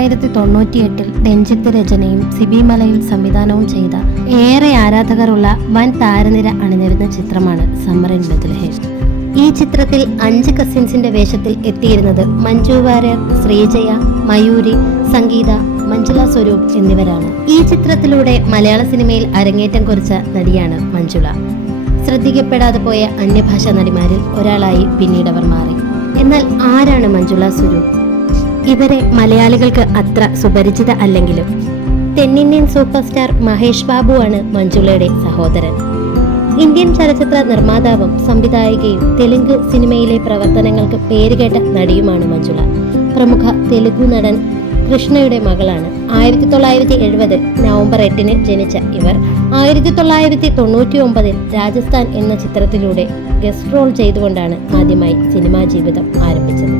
1998 രഞ്ജിത്ത് രചനയും സിബി മലയിൽ സംവിധാനവും ചെയ്ത ഏറെ ആരാധകരുള്ള വൻ താരനിര അണിനിരുന്ന ചിത്രമാണ് സമ്മർ ഇൻ ബെത്ലഹേം. ഈ ചിത്രത്തിൽ 5 കസിൻസിന്റെ വേഷത്തിൽ എത്തിയിരുന്നത് മഞ്ജു വാര്യർ, ശ്രീജയ, മയൂരി, സംഗീത, മഞ്ജുള സ്വരൂപ് എന്നിവരാണ്. ഈ ചിത്രത്തിലൂടെ മലയാള സിനിമയിൽ അരങ്ങേറ്റം കുറിച്ച നടിയാണ് മഞ്ജുള. ശ്രദ്ധിക്കപ്പെടാതെ പോയ അന്യഭാഷാ നടിമാരിൽ ഒരാളായി പിന്നീട് അവർ മാറി. എന്നാൽ ആരാണ് മഞ്ജുള സ്വരൂപ്? ഇവരെ മലയാളികൾക്ക് അത്ര സുപരിചിത അല്ലെങ്കിലും തെന്നിന്ത്യൻ സൂപ്പർ സ്റ്റാർ മഹേഷ് ബാബുവാണ് മഞ്ജുളയുടെ സഹോദരൻ. ഇന്ത്യൻ ചലച്ചിത്ര നിർമ്മാതാവും സംവിധായികയും തെലുങ്ക് സിനിമയിലെ പ്രവർത്തനങ്ങൾക്ക് പേരുകേട്ട നടിയുമാണ് മഞ്ജുള. പ്രമുഖ തെലുഗു നടൻ കൃഷ്ണയുടെ മകളാണ്. 1970 നവംബർ 8 ജനിച്ച ഇവർ 1999 രാജസ്ഥാൻ എന്ന ചിത്രത്തിലൂടെ ഗസ്റ്റ് റോൾ ചെയ്തുകൊണ്ടാണ് ആദ്യമായി സിനിമാ ജീവിതം ആരംഭിച്ചത്.